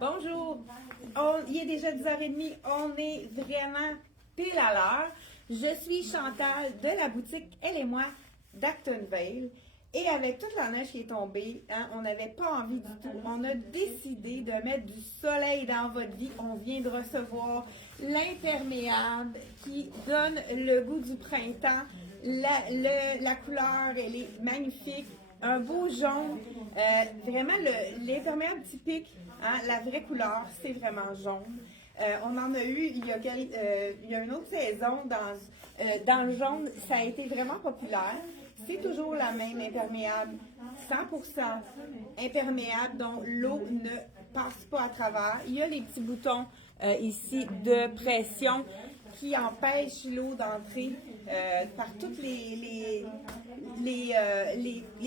Bonjour, il est déjà 10h30, on est vraiment pile à l'heure. Je suis Chantal de la boutique Elle et moi d'Actonville. Et avec toute la neige qui est tombée, hein, on n'avait pas envie du tout. On a décidé de mettre du soleil dans votre vie. On vient de recevoir l'imperméable qui donne le goût du printemps. La couleur, elle est magnifique. Un beau jaune. Vraiment, l'imperméable typique, hein, la vraie couleur, c'est vraiment jaune. On en a eu il y a une autre saison dans le jaune, ça a été vraiment populaire. C'est toujours la même imperméable, 100% imperméable, dont l'eau ne passe pas à travers. Il y a les petits boutons ici de pression qui empêchent l'eau d'entrer par toutes les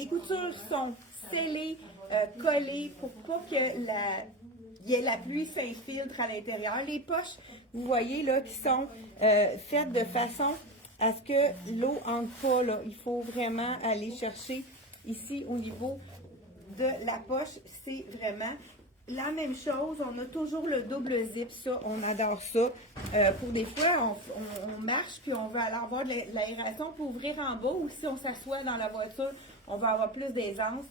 coutures sont scellées, collées pour pas que la pluie s'infiltre à l'intérieur. Les poches, vous voyez là, qui sont faites de façon à ce que l'eau entre pas là. Il faut vraiment aller chercher ici au niveau de la poche. C'est vraiment la même chose. On a toujours le double zip, ça, on adore ça. Pour des fois, on marche puis on veut aller avoir de l'aération pour ouvrir en bas, ou si on s'assoit dans la voiture, on va avoir plus d'aisance.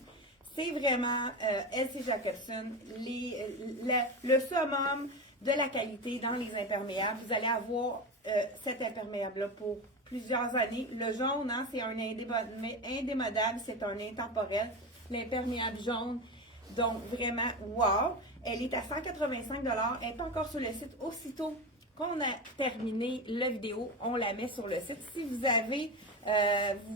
C'est vraiment LC Jacobson, le summum de la qualité dans les imperméables. Vous allez avoir cet imperméable-là pour plusieurs années. Le jaune, hein, c'est un indémodable, c'est un intemporel. L'imperméable jaune, donc vraiment, wow! Elle est à 185 $. Elle n'est pas encore sur le site. Aussitôt qu'on a terminé la vidéo, on la met sur le site. Si vous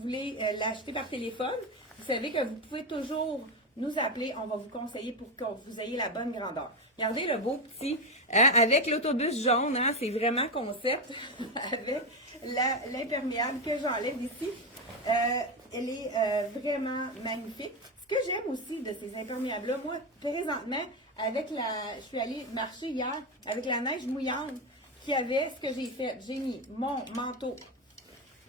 voulez l'acheter par téléphone, vous savez que vous pouvez toujours nous appeler. On va vous conseiller pour que vous ayez la bonne grandeur. Regardez le beau petit, hein, avec l'autobus jaune, hein, c'est vraiment concept, avec l'imperméable que j'enlève ici. Elle est vraiment magnifique. Ce que j'aime aussi de ces imperméables-là, moi, présentement, je suis allée marcher hier avec la neige mouillante qu'il y avait. Ce que j'ai fait, j'ai mis mon manteau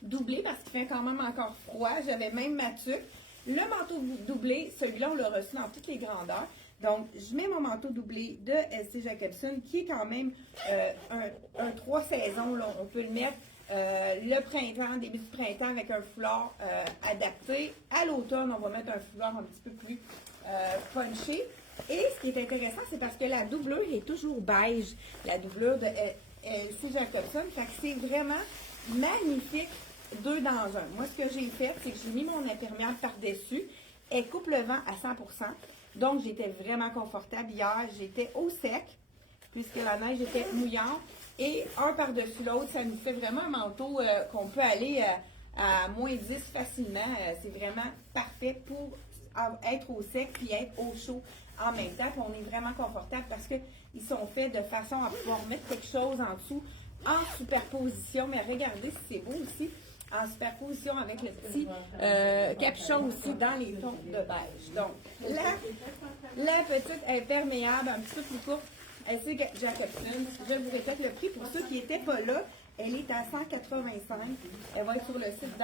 doublé parce qu'il fait quand même encore froid. J'avais même ma tuque. Le manteau doublé, celui-là, on l'a reçu dans toutes les grandeurs. Donc, je mets mon manteau doublé de LC Jacobson, qui est quand même un 3 saisons. Là. On peut le mettre le printemps, début du printemps, avec un foulard adapté. À l'automne, on va mettre un foulard un petit peu plus punché. Et ce qui est intéressant, c'est parce que la doublure est toujours beige. La doublure de LC Jacobson. Fait que c'est vraiment magnifique. Deux dans un. Moi, ce que j'ai fait, c'est que j'ai mis mon imperméable par-dessus. Elle coupe le vent à 100%. Donc, j'étais vraiment confortable. Hier, j'étais au sec, puisque la neige était mouillante. Et un par-dessus l'autre, ça nous fait vraiment un manteau qu'on peut aller à moins 10 facilement. C'est vraiment parfait pour être au sec puis être au chaud en même temps. Puis on est vraiment confortable parce qu'ils sont faits de façon à pouvoir mettre quelque chose en dessous en superposition. Mais regardez si c'est beau aussi. En superposition avec le petit capuchon aussi dans les tons de beige. Donc, la petite imperméable un petit peu plus courte, LC Jacobson. Je vous répète le prix pour ceux qui n'étaient pas là. Elle est à 185. Elle va être sur le site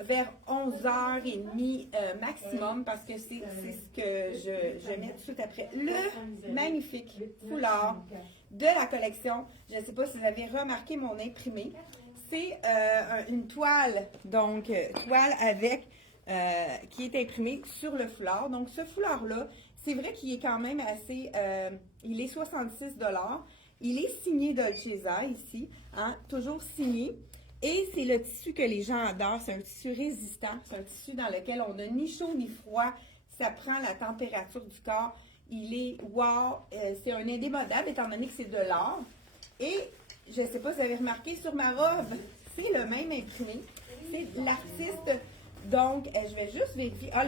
vers 11h30 maximum parce que c'est ce que je mets tout de suite après. Le magnifique foulard de la collection. Je ne sais pas si vous avez remarqué mon imprimé. C'est une toile, donc toile avec qui est imprimée sur le foulard. Donc ce foulard-là, c'est vrai qu'il est quand même assez, il est 66 $. Il est signé Dolcezza ici, hein, toujours signé. Et c'est le tissu que les gens adorent. C'est un tissu résistant. C'est un tissu dans lequel on n'a ni chaud ni froid. Ça prend la température du corps. Il est wow. C'est un indémodable étant donné que c'est de l'or. Et je ne sais pas si vous avez remarqué sur ma robe, c'est le même imprimé. C'est l'artiste. Donc, je vais juste vérifier. Ah,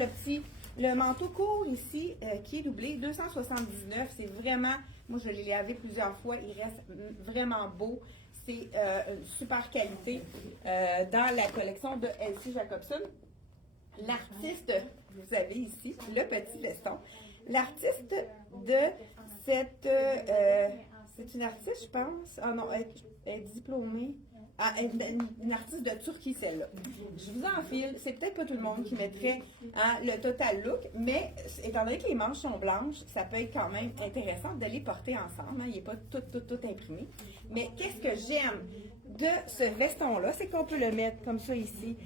le manteau court ici, qui est doublé, 279. C'est vraiment, moi je l'ai lavé plusieurs fois. Il reste vraiment beau. C'est une super qualité dans la collection de LC Jacobson. L'artiste, vous avez ici, le petit veston. L'artiste de cette... c'est une artiste, je pense. Ah non, elle est diplômée. une artiste de Turquie, celle-là. Je vous enfile, c'est peut-être pas tout le monde qui mettrait le total look, mais étant donné que les manches sont blanches, ça peut être quand même intéressant de les porter ensemble. Il n'est pas tout imprimé. Mais qu'est-ce que j'aime de ce veston-là, c'est qu'on peut le mettre comme ça ici.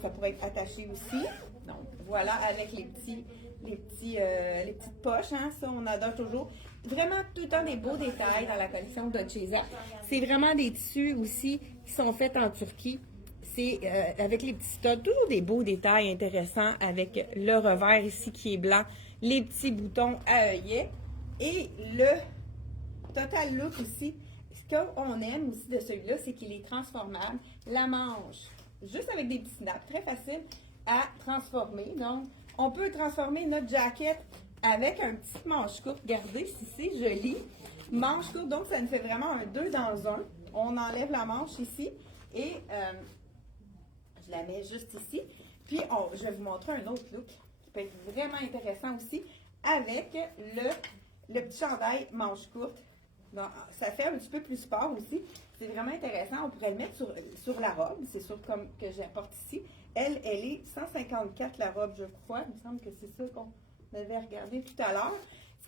Ça pourrait être attaché aussi. Donc, voilà, avec les petites poches, ça, on adore toujours. Vraiment tout le temps des beaux détails dans la collection Dolcezza. C'est vraiment des tissus aussi qui sont faits en Turquie. C'est avec les petits studs, toujours des beaux détails intéressants avec le revers ici qui est blanc, les petits boutons à œillet et le total look aussi. Ce qu'on aime aussi de celui-là, c'est qu'il est transformable. La manche, juste avec des petits snaps, très facile à transformer. Donc, on peut transformer notre jacket avec un petit manche courte. Regardez si c'est joli. Manche courte, donc ça nous fait vraiment un 2 dans 1. On enlève la manche ici et je la mets juste ici. Puis, je vais vous montrer un autre look qui peut être vraiment intéressant aussi avec le petit chandail manche courte. Donc, ça fait un petit peu plus sport aussi. C'est vraiment intéressant. On pourrait le mettre sur la robe. C'est sûr comme que j'apporte ici. Elle est 154 la robe, je crois. Il me semble que c'est ça qu'on avait regardé tout à l'heure.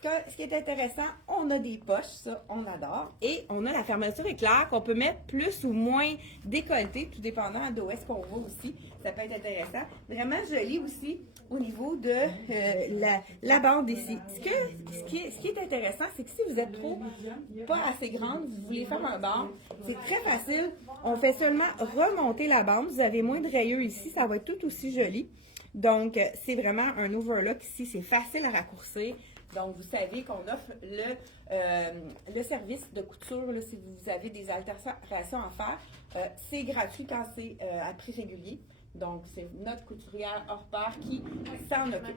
Ce qui est intéressant, on a des poches, ça, on adore. Et on a la fermeture éclair qu'on peut mettre plus ou moins décolletée, tout dépendant d'où est-ce qu'on va aussi. Ça peut être intéressant. Vraiment joli aussi au niveau de la bande ici. Ce qui est intéressant, c'est que si vous êtes pas assez grande, vous voulez faire un bord, c'est très facile. On fait seulement remonter la bande. Vous avez moins de rayures ici, ça va être tout aussi joli. Donc, c'est vraiment un overlock ici. C'est facile à raccourcir. Donc, vous savez qu'on offre le service de couture, là, si vous avez des altérations à faire. C'est gratuit quand c'est à prix régulier. Donc, c'est notre couturière hors pair qui s'en occupe.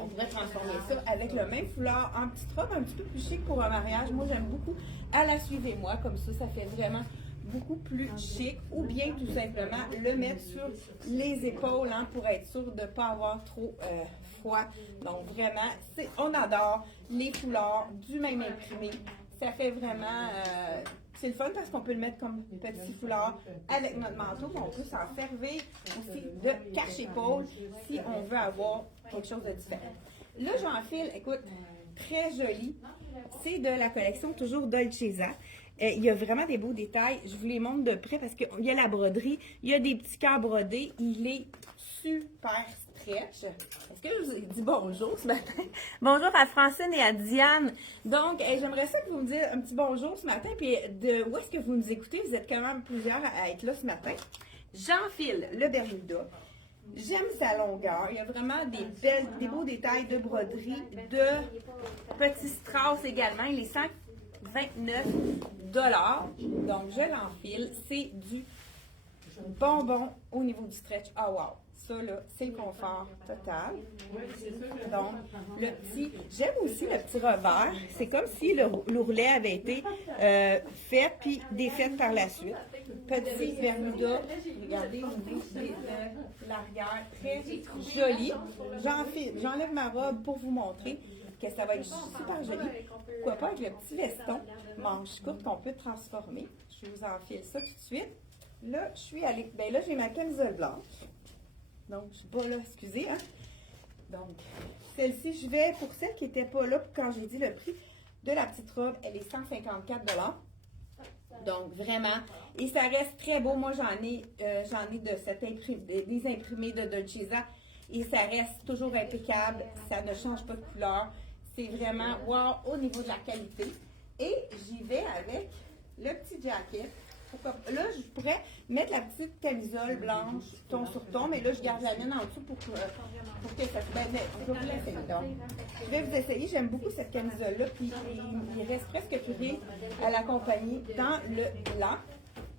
On pourrait transformer ça avec le même foulard en petite robe, un petit peu plus chic pour un mariage. Moi, j'aime beaucoup à la suivez-moi. Comme ça fait vraiment beaucoup plus chic. Ou bien, tout simplement, le mettre sur les épaules pour être sûr de ne pas avoir trop froid. Donc, vraiment, on adore les foulards du même imprimé. Ça fait vraiment... c'est le fun parce qu'on peut le mettre comme petit foulard avec notre manteau. On peut s'en servir aussi de cache-épaule si on veut avoir quelque chose de différent. Là, j'enfile, écoute, très joli. C'est de la collection toujours Dolcezza. Il y a vraiment des beaux détails. Je vous les montre de près parce qu'il y a la broderie. Il y a des petits cœurs brodés. Il est super stretch. Est-ce que je vous ai dit bonjour ce matin? Bonjour à Francine et à Diane. Donc, j'aimerais ça que vous me disiez un petit bonjour ce matin. Puis, de où est-ce que vous nous écoutez? Vous êtes quand même plusieurs à être là ce matin. J'enfile le Bermuda. J'aime sa longueur. Il y a vraiment des beaux détails de broderie, de petits strass également. Il est 129 $. Donc, je l'enfile. C'est du bonbon au niveau du stretch. Ah, wow! Ça, là, c'est le confort total. Donc, j'aime aussi le petit revers. C'est comme si l'ourlet avait été fait puis défait par la suite. Petit Bermuda. Regardez au niveau de l'arrière. Très joli. J'enlève ma robe pour vous montrer que ça va être super joli. Pourquoi pas avec le petit veston manche courte qu'on peut transformer. Je vous enfile ça tout de suite. Là, je suis allée. Ben là, j'ai ma camisole blanche. Donc, je suis pas là, excusez. Donc, celle-ci, je vais pour celle qui n'était pas là quand j'ai dit le prix de la petite robe, elle est 154 $. Donc, vraiment. Et ça reste très beau. Moi, j'en ai de des imprimés de Dolcezza. Et ça reste toujours impeccable. Ça ne change pas de couleur. C'est vraiment wow au niveau de la qualité. Et j'y vais avec le petit jacket. Là, je pourrais mettre la petite camisole blanche, ton sur ton, mais là, je garde la mienne en dessous pour que ça se mette. On peut vous l'essayer. Donc, je vais vous essayer. J'aime beaucoup cette camisole-là. Puis, il reste presque plus rien à l'accompagner dans le blanc.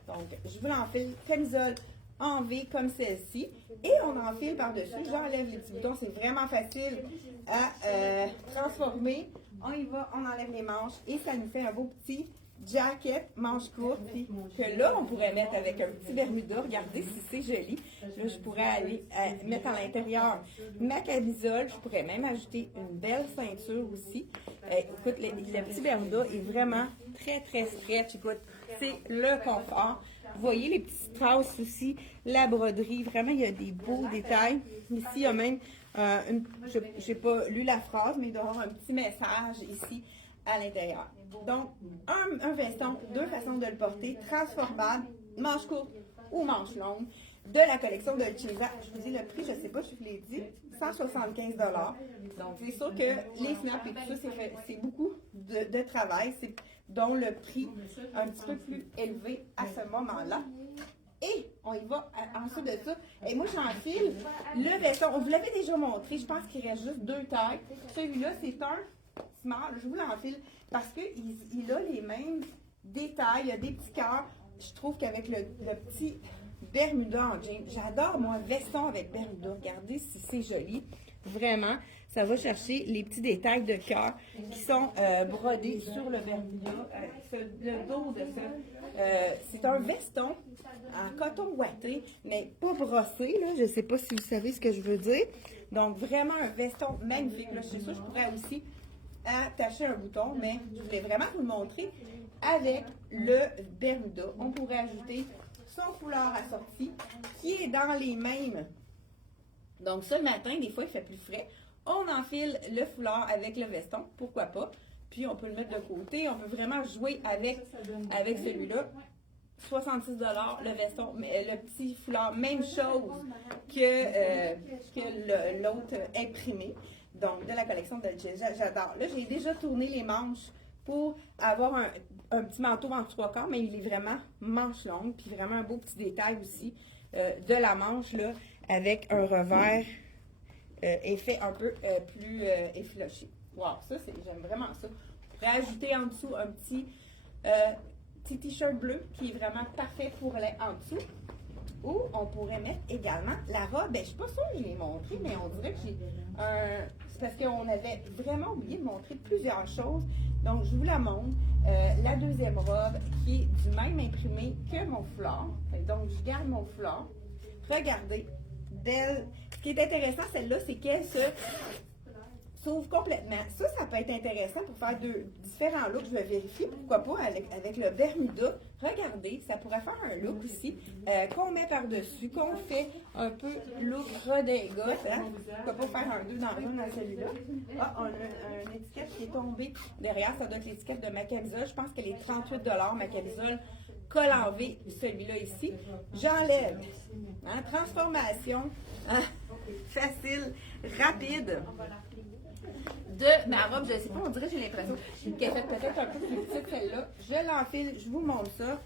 Donc, je vous l'enfile. Camisole en V comme celle-ci. Et on enfile par-dessus. J'enlève les petits boutons. C'est vraiment facile à transformer. On y va, on enlève les manches et ça nous fait un beau petit jacket, manche courte, puis que là, on pourrait mettre avec un petit Bermuda. Regardez si c'est joli. Là, je pourrais aller mettre à l'intérieur ma camisole. Je pourrais même ajouter une belle ceinture aussi. Écoute, le petit Bermuda est vraiment très, très stretch. Écoute, c'est le confort. Vous voyez les petits strass aussi, la broderie. Vraiment, il y a des beaux détails. Ici, il y a même, je n'ai pas lu la phrase, mais il doit y avoir un petit message ici à l'intérieur. Donc, un veston, deux façons de le porter, transformable, manche courte ou manche longue, de la collection de Chesa. Je vous dis le prix, je ne sais pas, je vous l'ai dit, 175 $. Donc, c'est sûr que les snaps et tout ça, c'est beaucoup de travail, dont le prix un petit peu plus élevé à ce moment-là. Et on y va ensuite de ça. Et moi, j'enfile le veston. On vous l'avait déjà montré, je pense qu'il reste juste deux tailles. Celui-là, c'est un small. Je vous l'enfile parce qu'il a les mêmes détails. Il y a des petits cœurs. Je trouve qu'avec le petit Bermuda en jean, j'adore moi veston avec Bermuda. Regardez si c'est joli. Vraiment, ça va chercher les petits détails de cœur qui sont brodés sur le Bermuda. Le dos de ça. C'est un veston en coton ouaté, mais pas brossé. Là. Je ne sais pas si vous savez ce que je veux dire. Donc, vraiment un veston magnifique. Là. Je suis sûre que je pourrais aussi attacher un bouton, mais je voulais vraiment vous le montrer avec le Bermuda. On pourrait ajouter son foulard assorti qui est dans les mêmes. Donc, ça, le matin, des fois, il fait plus frais. On enfile le foulard avec le veston, pourquoi pas. Puis, on peut le mettre de côté. On peut vraiment jouer avec celui-là. 66 $, le veston, le petit foulard, même chose que l'autre imprimé. Donc, de la collection de Chesa, j'adore. Là, j'ai déjà tourné les manches pour avoir un petit manteau en 3/4, mais il est vraiment manche longue, puis vraiment un beau petit détail aussi de la manche, là, avec un revers effet un peu plus effiloché. Wow, ça, j'aime vraiment ça. On pourrait ajouter en dessous un petit t-shirt bleu qui est vraiment parfait pour aller en dessous. Ou on pourrait mettre également la robe. Ben, je ne suis pas sûre que je l'ai montré, mais on dirait que j'ai un... C'est parce qu'on avait vraiment oublié de montrer plusieurs choses. Donc, je vous la montre. La deuxième robe qui est du même imprimé que mon foulard. Donc, je garde mon foulard. Regardez. Belle. Ce qui est intéressant, celle-là, c'est qu'elle s'ouvre complètement. Ça peut être intéressant pour faire différents looks. Je vais vérifier, pourquoi pas, avec le Bermuda. Regardez, ça pourrait faire un look ici qu'on met par-dessus, qu'on fait un peu look redingote. Hein? Pourquoi pas faire un 2 dans 1 dans celui-là. Ah, on a une étiquette qui est tombée derrière. Ça doit être l'étiquette de ma camisole. Je pense qu'elle est 38 $, ma camisole. Col en V, celui-là ici. J'enlève. Hein? Transformation. Hein? Facile, rapide. De ma robe, je ne sais pas, on dirait que j'ai l'impression qu'elle fait peut-être un peu plus petite celle-là. Je l'enfile, je vous montre ça.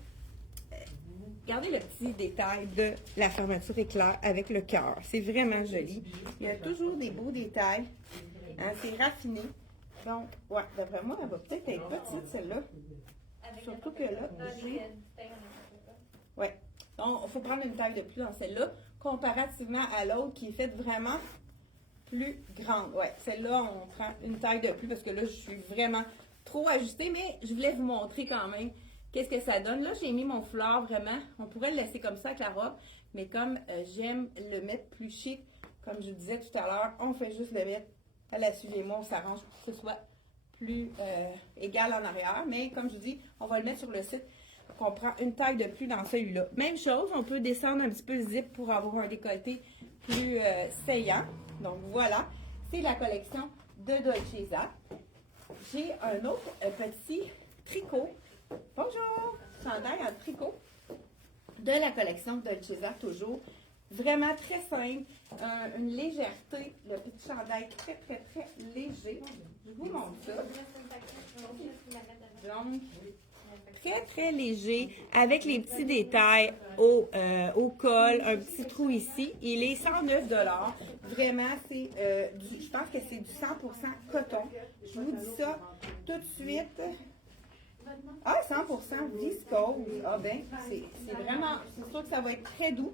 Regardez le petit détail de la fermeture éclair avec le cœur. C'est vraiment joli. Il y a toujours des beaux détails. Hein, c'est raffiné. Donc, ouais, d'après moi, elle va peut-être être petite celle-là. Surtout que là, j'ai... Ouais. Donc, il faut prendre une taille de plus dans celle-là, comparativement à l'autre qui est faite vraiment plus grande. Ouais, celle-là, on prend une taille de plus parce que là, je suis vraiment trop ajustée, mais je voulais vous montrer quand même qu'est-ce que ça donne. Là, j'ai mis mon foulard vraiment. On pourrait le laisser comme ça avec la robe, mais comme j'aime le mettre plus chic, comme je vous disais tout à l'heure, on fait juste le mettre à la suivez-moi, on s'arrange pour que ce soit plus égal en arrière. Mais comme je vous dis, on va le mettre sur le site. On prend une taille de plus dans celui-là. Même chose, on peut descendre un petit peu le zip pour avoir un décolleté plus saillant. Donc voilà, c'est la collection de Dolcezza. J'ai un autre petit tricot. Bonjour! Chandail en tricot de la collection Dolcezza toujours. Vraiment très simple, une légèreté, le petit chandail très très très léger. Je vous montre ça. Donc, très très léger, avec les petits détails au col, un petit trou ici. Il est 109 $. Vraiment, c'est je pense que c'est du 100% coton. Je vous dis ça tout de suite. Ah, 100% viscose. Ah ben, c'est vraiment, c'est sûr que ça va être très doux.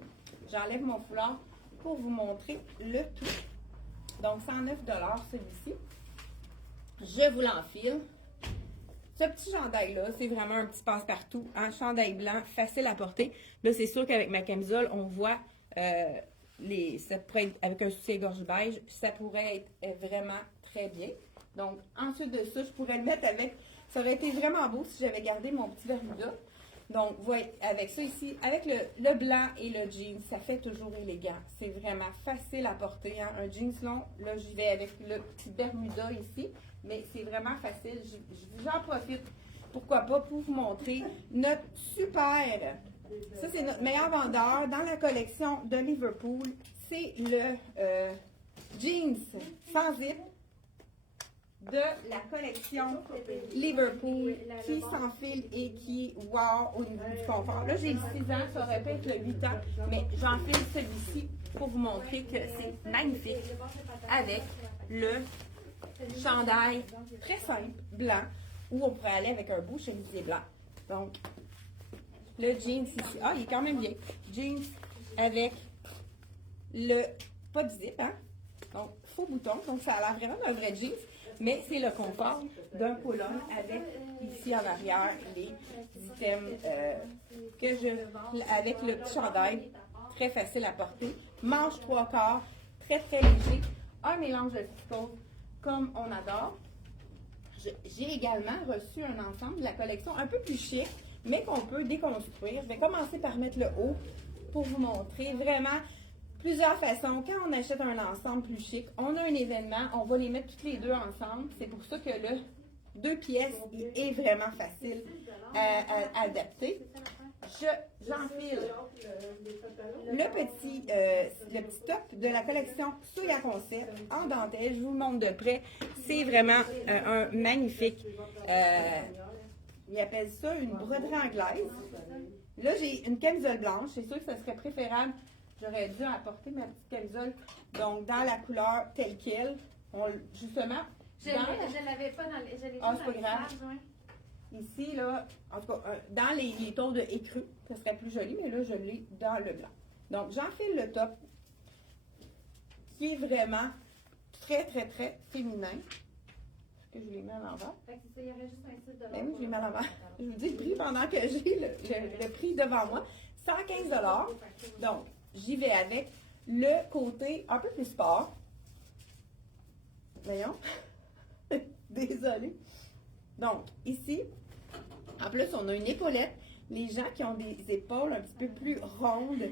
J'enlève mon foulard pour vous montrer le tout. Donc, 109 $ celui-ci. Je vous l'enfile. ce petit chandail-là, c'est vraiment un petit passe-partout, un chandail blanc, facile à porter. Là, c'est sûr qu'avec ma camisole, on voit ça pourrait être avec un soutien-gorge beige, ça pourrait être vraiment très bien. Donc, ensuite de ça, je pourrais le mettre avec, ça aurait été vraiment beau si j'avais gardé mon petit Bermuda. Donc, vous voyez, avec ça ici, avec le blanc et le jean, ça fait toujours élégant. C'est vraiment facile à porter, hein. Un jeans long, là, j'y vais avec le petit Bermuda ici, mais c'est vraiment facile. J'en profite, pourquoi pas, pour vous montrer notre super, ça c'est notre meilleur vendeur dans la collection de Liverpool. C'est le jeans sans zip de la collection Liverpool qui s'enfile et qui, wow, au niveau du confort. Là, j'ai le 6 ans, ça aurait pu être le 8 ans, mais j'enfile celui-ci pour vous montrer que c'est magnifique avec le chandail très simple, blanc, où on pourrait aller avec un beau chemisier blanc. Donc, le jeans ici, ah, il est quand même bien. Jeans avec le, pas de zip, hein? Donc, faux bouton, donc ça a l'air vraiment d'un vrai jeans. Mais c'est le confort d'un polo avec ici en arrière les items avec le petit chandail, très facile à porter. Manche 3/4, très très léger. Un mélange de petits comme on adore. J'ai également reçu un ensemble de la collection un peu plus chic, mais qu'on peut déconstruire. Je vais commencer par mettre le haut pour vous montrer vraiment plusieurs façons. Quand on achète un ensemble plus chic, on a un événement, on va les mettre toutes les deux ensemble. C'est pour ça que le 2 pièces est vraiment facile à adapter. J'enfile le petit top de la collection Soya Concept en dentelle. Je vous le montre de près. C'est vraiment un magnifique, ils appellent ça une broderie anglaise. Là, j'ai une camisole blanche. C'est sûr que ça serait préférable. J'aurais dû apporter ma petite camisole, donc dans la couleur telle qu'elle. Justement. Je ne l'avais pas dans les. C'est pas grave. Ici, là, en tout cas, dans les tons de écru, ça serait plus joli, mais là, je l'ai dans le blanc. Donc, j'enfile le top, qui est vraiment très, très, très féminin. Est-ce que je l'ai mis à l'envers? Il y aurait juste un site de Ben oui, je l'ai mis à l'envers. Je vous dis le prix pendant que j'ai le prix devant moi. 115 $. Donc, j'y vais avec le côté un peu plus sport. Voyons. Désolée. Donc, ici, en plus, on a une épaulette. Les gens qui ont des épaules un petit peu plus rondes,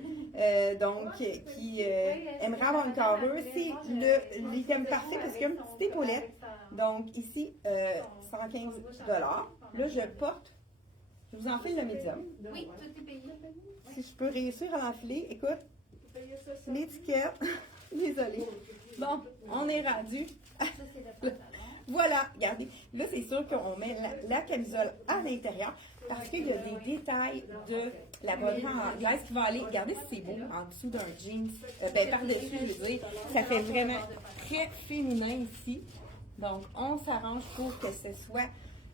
donc qui aimeraient avoir une carrure, c'est l'item parfait parce qu'il y a une petite épaulette. Donc, ici, 115 $. Là, je porte, je vous enfile le médium. Oui, tout est payé. Si je peux réussir à l'enfiler, écoute, l'étiquette, désolée. Bon, on est rendu. Voilà, regardez. Là, c'est sûr qu'on met la camisole à l'intérieur parce qu'il y a des détails de la broderie anglaise qui va aller, regardez si c'est beau, en dessous d'un jeans, par-dessus, je veux dire. Ça fait vraiment très féminin ici. Donc, on s'arrange pour que ce soit.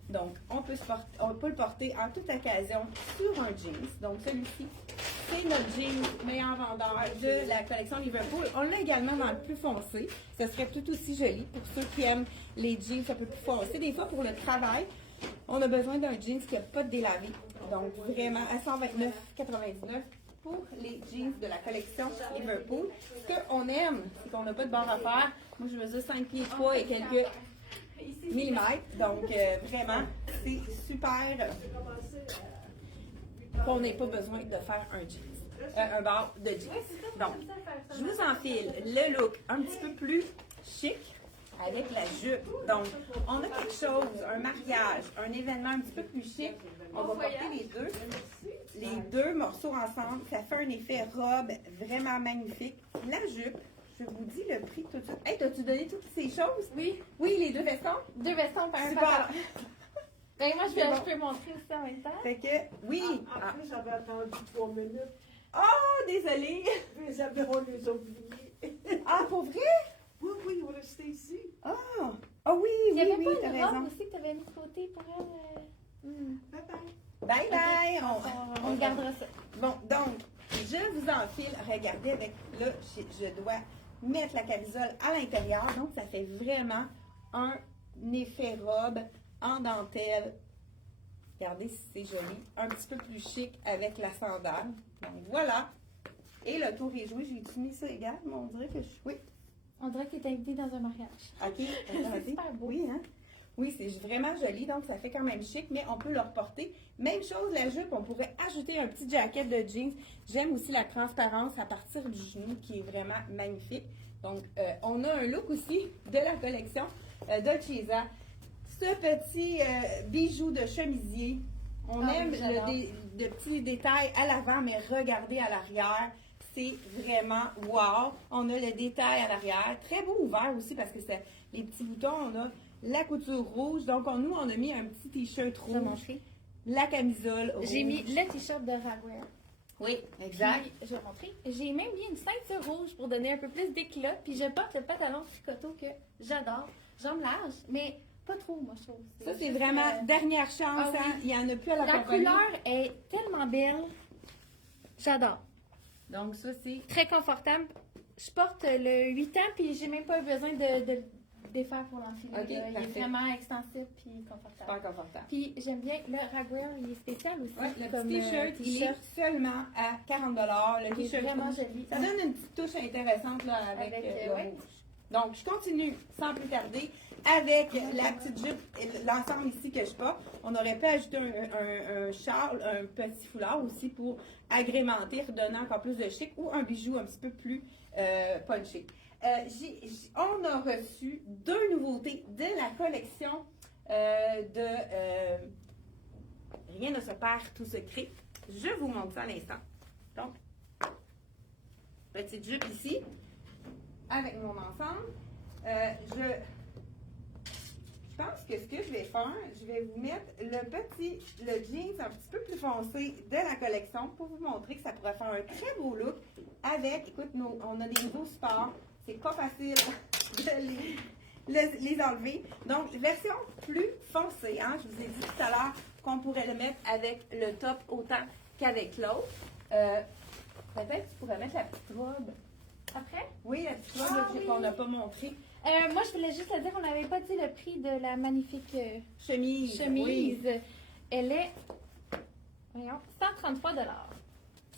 Donc, on peut le porter en toute occasion sur un jeans. Donc, celui-ci, c'est notre jeans meilleur vendeur de la collection Liverpool. On l'a également dans le plus foncé. Ce serait tout aussi joli pour ceux qui aiment les jeans un peu plus foncés. Des fois, pour le travail, on a besoin d'un jeans qui n'a pas de délavé. Donc, vraiment, à 129,99 pour les jeans de la collection Liverpool. Ce qu'on aime, c'est qu'on n'a pas de barre à faire. Moi, je mesure 5 pieds 3 et quelques millimètres. Donc, vraiment, c'est super qu'on n'ait pas besoin de faire un jeans, un bar de jeans. Donc, je vous enfile le look un petit peu plus chic avec la jupe. Donc, on a quelque chose, un mariage, un événement un petit peu plus chic. On va porter les deux morceaux ensemble. Ça fait un effet robe vraiment magnifique. La jupe, je vous dis le prix tout de suite. Hey, t'as-tu donné toutes ces choses? Oui. Oui, les deux vestons? 2 vestons par un Super. pantalon. Ben, moi, je peux montrer aussi en même temps. Fait que, oui. Après, j'avais attendu 3 minutes. Oh, désolée. Mais on les a oubliés. Ah, pour vrai? Oui, oui, on restait ici. Ah, ah oui, Il y avait oui, pas t'as une raison. robe aussi que tu avais mis de côté pour elle. Bye bye. Bye bye. On gardera ça. Bon, donc, je vous enfile. Regardez, avec là, je dois mettre la camisole à l'intérieur. Donc, ça fait vraiment un effet robe en dentelle Regardez si c'est joli. Un petit peu plus chic avec la sandale. Donc voilà. Et le tour est joué. J'ai-tu mis ça égal? Mais on dirait que je... Oui. On dirait que tu es invité dans un mariage. OK. C'est super beau. Oui, hein? Oui, c'est vraiment joli, donc ça fait quand même chic, mais on peut le reporter. Même chose, la jupe, on pourrait ajouter un petit jacket de jeans. J'aime aussi la transparence à partir du genou, qui est vraiment magnifique. Donc, on a un look aussi de la collection Dolce Vita. Ce petit bijou de chemisier. On aime le petit détail à l'avant, mais regardez à l'arrière. C'est vraiment wow. On a le détail à l'arrière. Très beau ouvert aussi parce que c'est les petits boutons. On a la couture rouge. Donc, nous, on a mis un petit t-shirt rouge. Je vais montrer. La camisole rouge. J'ai mis le t-shirt de Ragwear. Oui, exact. Puis, je vais montrer. J'ai même mis une ceinture rouge pour donner un peu plus d'éclat. Puis, je porte le pantalon tricoto que j'adore. Jambes larges, mais pas trop, moi, je trouve. Ça, c'est juste, vraiment dernière chance. ah oui. Hein? Il n'y en a plus à la La compagnie. couleur est tellement belle. J'adore. Donc, ça, c'est... Très confortable. Je porte le 8 ans, puis j'ai même pas besoin de défaire pour l'enfiler. Ok, là. Il est parfait. vraiment extensible puis confortable. Pas confortable. Puis j'aime bien le Ragwear, il est spécial aussi. Ouais, le comme petit t-shirt, il est t-shirt. seulement à 40 le Il est t-shirt vraiment rouge. joli. Ça donne une petite touche intéressante là, avec, le ouais. rouge. Donc, je continue sans plus tarder avec la petite jupe, et l'ensemble ici que je porte. On aurait pu ajouter un châle, un petit foulard aussi pour agrémenter, redonner encore plus de chic ou un bijou un petit peu plus punché. On a reçu 2 nouveautés de la collection Rien ne se perd, tout se crée. Je vous montre ça à l'instant. Donc, petite jupe ici, avec mon ensemble. Je pense que ce que je vais faire, je vais vous mettre le jeans un petit peu plus foncé de la collection pour vous montrer que ça pourrait faire un très beau look avec, écoute, on a des nouveaux sports. C'est pas facile de les enlever. Donc, version plus foncée. Hein? Je vous ai dit tout à l'heure qu'on pourrait le mettre avec le top autant qu'avec l'autre. Peut-être que tu pourrais mettre la petite robe. Après? Oui, la petite robe là, qu'on n'a pas montrée. Moi, je voulais juste te dire, on n'avait pas dit le prix de la magnifique Chemise. chemise. Oui. Elle est, voyons, 133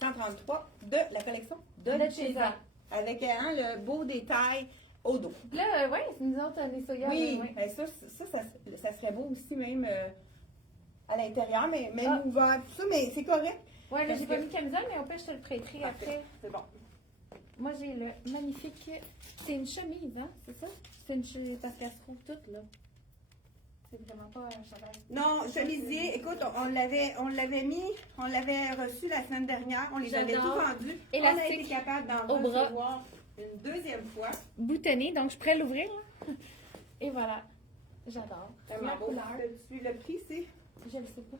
133 de la collection de De César. César. Avec le beau détail au dos. Là, oui, c'est nous autres, les soya. Oui, ouais. ben ça serait beau aussi même à l'intérieur, mais même Ah. ouvert, tout ça, mais c'est correct. Ouais, là, Parce j'ai pas que- mis de camisole, mais au pire, je te le prêterai après. C'est bon. Moi, j'ai le magnifique. C'est une chemise, hein? C'est ça? C'est une chemise parce qu'elle se trouve toute, là. C'est vraiment pas un chandail. Non, chemisier, écoute, on l'avait reçu la semaine dernière, on les avait tout J'adore. vendus. On a Élastique été capable d'en au bras. recevoir une deuxième fois. Boutonné, donc je pourrais l'ouvrir, là. Et voilà. J'adore. Vraiment La beau. couleur, Le prix, c'est je le sais pas.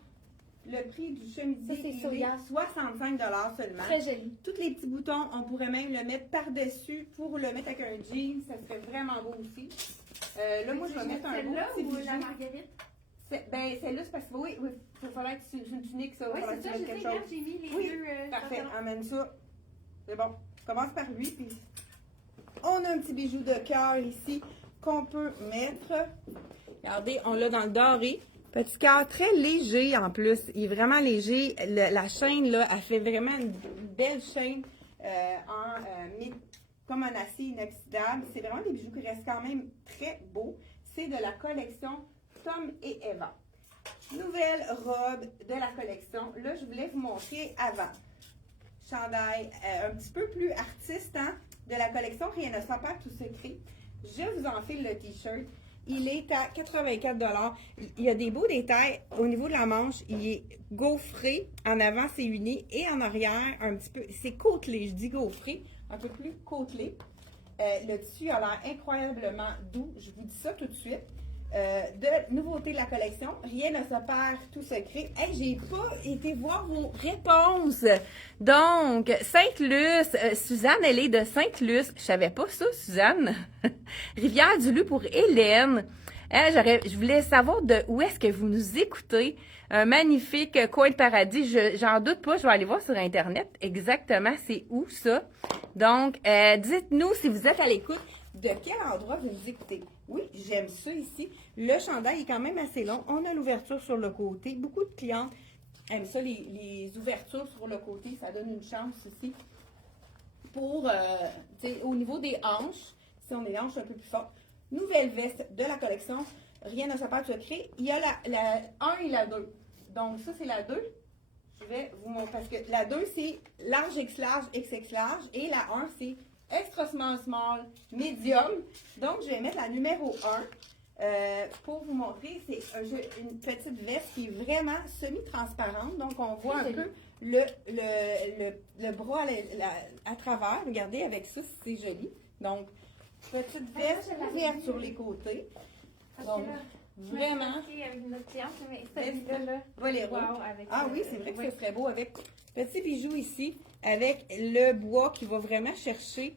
le prix du chemisier, Ça, c'est il soya. est 65 seulement. Très joli. Tous les petits boutons, on pourrait même le mettre par-dessus pour le mettre avec un jean. Ça serait vraiment beau aussi. Là, moi, je vais mettre un beau petit bijou. marguerite? Ben, celle-là, c'est parce que oui, il va falloir que c'est une tunique, ça. Oui, va c'est ça, falloir je que tu sais, mettes regarde, j'ai mis les Oui, deux parfait, pantalons. amène ça. C'est bon. Commence par lui, puis on a un petit bijou de cœur ici qu'on peut mettre. Regardez, on l'a dans le doré. Petit cœur très léger en plus. Il est vraiment léger. La chaîne, là, elle fait vraiment une belle chaîne comme un acier inoxydable. C'est vraiment des bijoux qui restent quand même très beaux. C'est de la collection Tom et Eva. Nouvelle robe de la collection. Là, je voulais vous montrer avant. Chandail un petit peu plus artiste hein, de la collection Rien ne s'en perd, tout se crée. Je vous enfile le t-shirt. Il est à 84 $. Il y a des beaux détails. Au niveau de la manche, il est gaufré. En avant, c'est uni. Et en arrière, un petit peu, c'est côtelé. Je dis gaufré, un peu plus côtelé. Le tissu a l'air incroyablement doux. Je vous dis ça tout de suite. De nouveauté de la collection, Rien ne se perd, tout se crée. Hey, j'ai pas été voir vos réponses. Donc, Sainte-Luce, Suzanne, elle est de Sainte-Luce. Je savais pas ça, Suzanne. Rivière-du-Loup pour Hélène. Je voulais savoir de où est-ce que vous nous écoutez. Un magnifique coin de paradis. J'en doute pas, je vais aller voir sur Internet exactement c'est où ça. Donc, dites-nous si vous êtes à l'écoute, de quel endroit vous nous écoutez. Oui, j'aime ça ici. Le chandail est quand même assez long. On a l'ouverture sur le côté. Beaucoup de clientes aiment ça, les ouvertures sur le côté. Ça donne une chance ici pour, au niveau des hanches, si on a les hanches un peu plus fortes. Nouvelle veste de la collection. Rien ne s'appelle secret. Il y a la 1 et la 2. Donc, ça, c'est la 2. Je vais vous montrer parce que la 2, c'est large, X large, XX large. Et la 1, c'est extra small, small, medium. Donc, je vais mettre la numéro 1 pour vous montrer. C'est une petite veste qui est vraiment semi-transparente. Donc, on voit un peu le bras à travers. Regardez, avec ça, c'est joli. Donc, petite veste ouverte sur les côtés. Donc, vraiment. Avec notre cliente, mais celui-là, Wow, avec oui, c'est vrai que ce serait beau avec petit bijou ici, avec le bois qui va vraiment chercher.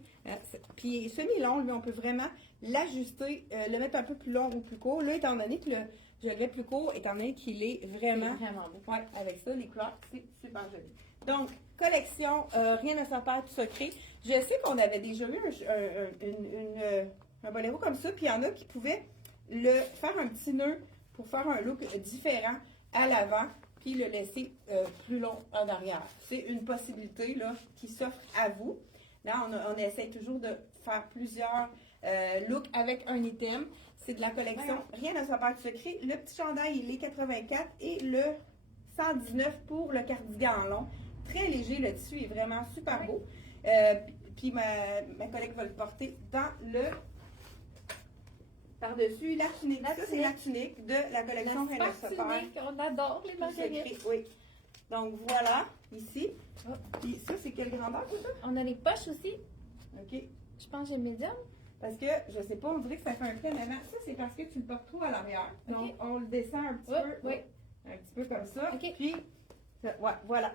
Puis semi-long, lui, on peut vraiment l'ajuster, le mettre un peu plus long ou plus court. Là, étant donné que je le mets plus court, étant donné qu'il est vraiment beau. Ouais, avec ça, les couleurs, c'est super joli. Donc, collection, rien ne s'appelle tout secret. Je sais qu'on avait déjà eu un boléro comme ça, puis il y en a qui pouvaient faire un petit nœud pour faire un look différent à l'avant, puis le laisser plus long en arrière. C'est une possibilité là, qui s'offre à vous. Là, on essaie toujours de faire plusieurs looks avec un item. C'est de la collection Rien ne s'appelle secret. Le petit chandail, il est 84 et le 119 pour le cardigan en long. Très léger, le tissu est vraiment super beau. Puis ma collègue va le porter dans le par-dessus la tunique. Ça, c'est la tunique de la collection Rien ne s'appelle. On adore les marguerites. Oui. Donc voilà, ici. Puis ça, c'est quelle grandeur, tout ça? On a les poches aussi. OK. Je pense que j'ai médium. Parce que, je sais pas, on dirait que ça fait un peu maintenant. Ça, c'est parce que tu le portes trop à l'arrière. OK. Donc, on le descend un petit peu. Oui. Un petit peu comme ça. OK. Puis, ouais, voilà.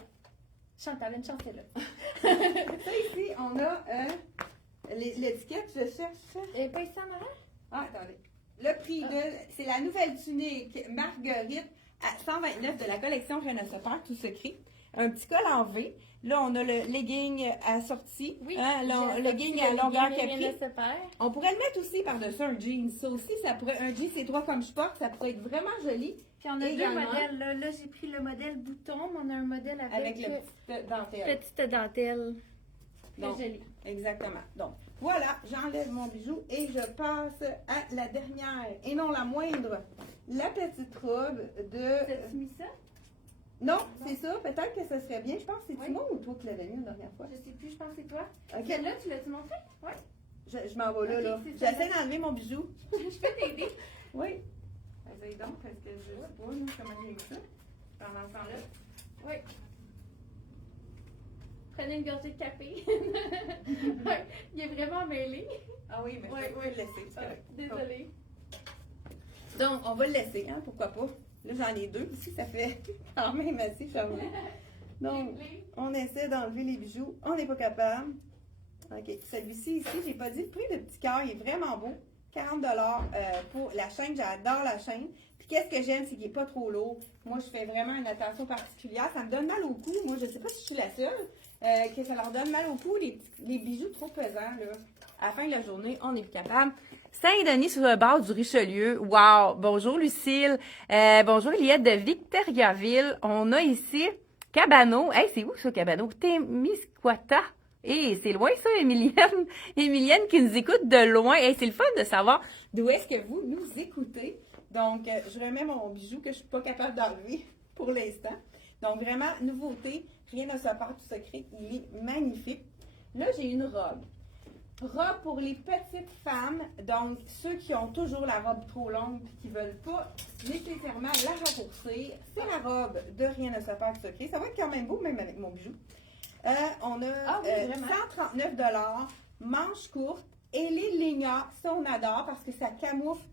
Chantal, une chance, là. Ça, ici, on a l'étiquette, je cherche. Et pas ici en arrière? Ah, attendez. Le prix c'est la nouvelle tunique Marguerite à 129 de la collection Rien ne se perd, tout secret. Un petit col en V. Là, on a le legging assorti. Oui. Le legging à longueur Rien ne capri. se perd. On pourrait le mettre aussi par-dessus un jean. Ça aussi, ça pourrait, un jean C3 comme je porte, ça pourrait être vraiment joli. Puis on a Également, deux modèles. Là, j'ai pris le modèle bouton, mais on a un modèle avec le petit dentelle. petite dentelle. Très Donc, jolie. exactement. Donc, voilà, j'enlève mon bijou et je passe à la dernière, et non la moindre, la petite robe de... T'as-tu mis ça? Non, c'est ça. Peut-être que ce serait bien. Je pense que c'est Oui. moi ou toi qui l'avais mis la dernière fois? Je sais plus, je pense que c'est toi. OK. Celle-là, tu l'as-tu montré? Oui. Je m'en vais là, Ok, là. c'est ça. J'essaie d'enlever mon bijou. Je peux t'aider. Oui. Vas-y donc, parce que je sais pas, moi, comment j'ai mis ça. Pendant ce temps-là. Oui. Prenez une gorgée de café. Il est vraiment mêlé. Ah oui, mais Oui, je vais le laisser. c'est correct. Désolée. Donc, on va le laisser, hein, pourquoi pas. Là, j'en ai deux aussi, ça fait quand même assez charmant. Donc, on essaie d'enlever les bijoux. On n'est pas capable. OK. Celui-ci, ici, j'ai pas dit le prix. Le petit cœur, il est vraiment beau. 40 pour la chaîne. J'adore la chaîne. Puis, qu'est-ce que j'aime, c'est qu'il n'est pas trop lourd. Moi, je fais vraiment une attention particulière. Ça me donne mal au cou. Moi, je ne sais pas si je suis la seule que ça leur donne mal au cou. Les bijoux trop pesants, là. À la fin de la journée, on n'est plus capable. Saint-Denis sur le bord du Richelieu. Wow! Bonjour Lucille. Bonjour Eliette de Victoriaville. On a ici Cabano. Hey, c'est où ça, Cabano? Témiscouata. Hey, c'est loin ça, Émilienne. Émilienne qui nous écoute de loin. Hey, c'est le fun de savoir d'où est-ce que vous nous écoutez. Donc, je remets mon bijou que je suis pas capable d'enlever pour l'instant. Donc, vraiment, nouveauté. Rien ne se perd, tout secret. Il est magnifique. Là, j'ai une robe. Robe pour les petites femmes, donc ceux qui ont toujours la robe trop longue et qui ne veulent pas nécessairement la raccourcir. C'est la robe de Rien ne se perd secret. Ça va être quand même beau, même avec mon bijou. On a 139 $, manches courtes et les lignards, ça on adore parce que ça camoufle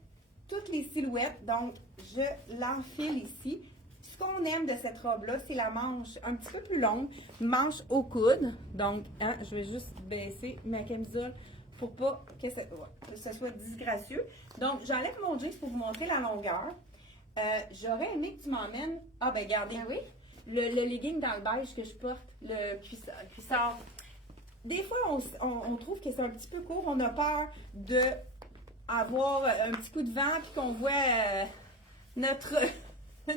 toutes les silhouettes. Donc, je l'enfile ici. Ce qu'on aime de cette robe-là, c'est la manche un petit peu plus longue, manche au coude. Donc, hein, je vais juste baisser ma camisole pour pas que ce soit disgracieux. Donc, j'enlève mon jeans pour vous montrer la longueur. J'aurais aimé que tu m'emmènes... Ah, ben regardez, oui. Le legging dans le beige que je porte, le cuissard. Des fois, on trouve que c'est un petit peu court. On a peur de avoir un petit coup de vent puis qu'on voit notre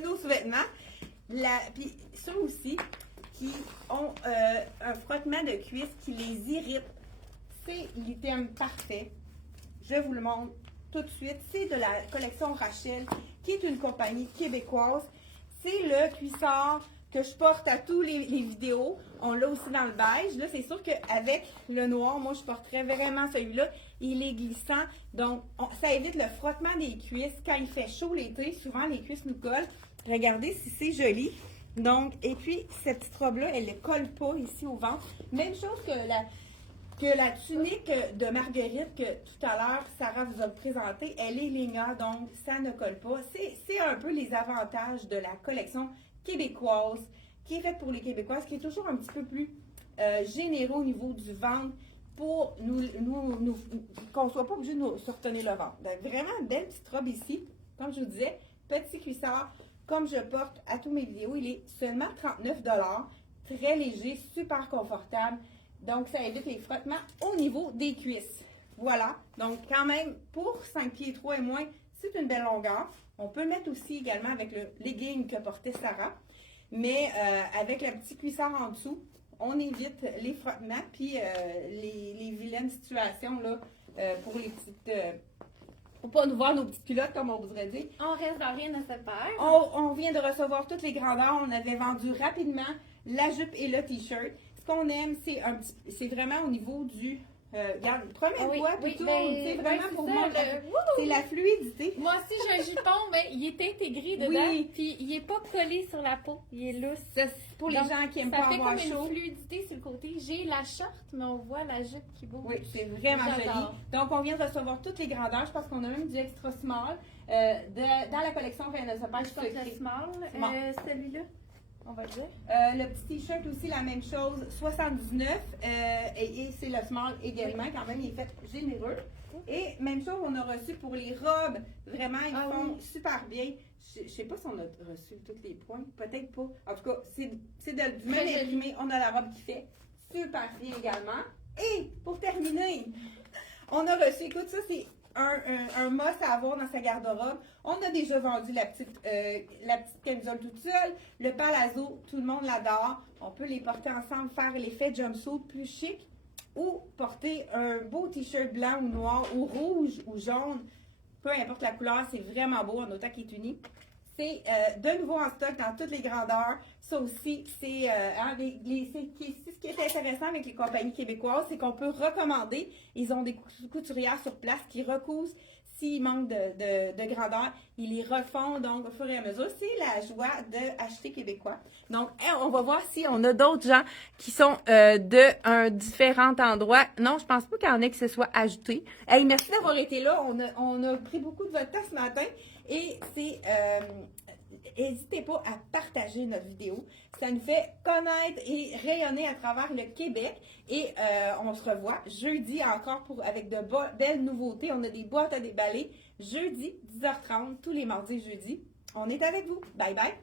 nos sous-vêtements. Puis ceux aussi qui ont un frottement de cuisse qui les irrite, c'est l'item parfait. Je vous le montre tout de suite. C'est de la collection Rachel, qui est une compagnie québécoise. C'est le cuissard que je porte à tous les vidéos. On l'a aussi dans le beige. Là, c'est sûr qu'avec le noir, moi, je porterais vraiment celui-là. Il est glissant. Donc, ça évite le frottement des cuisses. Quand il fait chaud l'été, souvent, les cuisses nous collent. Regardez si c'est joli. Donc, et puis, cette petite robe-là, elle ne colle pas ici au ventre. Même chose que la tunique de Marguerite que tout à l'heure, Sarah vous a présenté, elle est Ligna, donc ça ne colle pas. C'est un peu les avantages de la collection québécoise, qui est faite pour les Québécoises, qui est toujours un petit peu plus généreux au niveau du ventre pour qu'on ne soit pas obligé de nous se retenir le ventre. Donc, vraiment, belle petite robe ici. Comme je vous disais, petit cuissard, comme je porte à tous mes vidéos, il est seulement 39 $, très léger, super confortable. Donc, ça évite les frottements au niveau des cuisses. Voilà. Donc, quand même, pour 5 pieds 3 et moins, c'est une belle longueur. On peut le mettre aussi également avec le legging que portait Sarah. Mais avec le petit cuissard en dessous, on évite les frottements puis les vilaines situations là, pour les petites... pour pas nous voir nos petites culottes, comme on voudrait dire. On reste dans rien à se faire. On vient de recevoir toutes les grandeurs. On avait vendu rapidement la jupe et le t-shirt. Ce qu'on aime, c'est vraiment au niveau du... regarde, promets-toi, puis tout, c'est vraiment pour moi, c'est la fluidité. Moi aussi, j'ai un jupon, mais il est intégré dedans, Oui. puis il n'est pas collé sur la peau, il est lousse. Ça, pour les Donc, gens qui aiment ça pas fait avoir comme chaud. une fluidité sur le côté. J'ai la short, mais on voit la jupe qui bouge. Oui, c'est vraiment joli. J'adore. Donc, on vient de recevoir toutes les grandeurs. Je pense qu'on a même du extra small. Dans la collection Vanessa Page, Je pense que le small, celui-là, on va le dire. le petit t-shirt aussi, la même chose, 79. Et c'est le small également. Quand même, il est fait généreux. Et même chose, on a reçu pour les robes. Vraiment, ils font super bien. Je ne sais pas si on a reçu tous les points. Peut-être pas. En tout cas, c'est du même imprimé. On a la robe qui fait super bien également. Et pour terminer, on a reçu, écoute, ça c'est un must à avoir dans sa garde-robe. On a déjà vendu la petite camisole toute seule. Le palazzo, tout le monde l'adore. On peut les porter ensemble, faire l'effet jumpsuit plus chic. Ou porter un beau t-shirt blanc ou noir ou rouge ou jaune. Peu importe la couleur, c'est vraiment beau en autant qu'il est uni. C'est de nouveau en stock dans toutes les grandeurs. Ça aussi, c'est ce qui est intéressant avec les compagnies québécoises, c'est qu'on peut recommander. Ils ont des couturières sur place qui recousent. S'il manque de grandeur, ils les refont donc au fur et à mesure. C'est la joie d'acheter québécois. Donc, on va voir si on a d'autres gens qui sont de différent endroit. Non, je pense pas qu'il y en ait qui se soit ajouté. Hey, merci d'avoir été là. On a pris beaucoup de votre temps ce matin. Et c'est... n'hésitez pas à partager notre vidéo. Ça nous fait connaître et rayonner à travers le Québec. Et on se revoit jeudi encore avec de belles nouveautés. On a des boîtes à déballer jeudi 10h30, tous les mardis et jeudis. On est avec vous. Bye bye!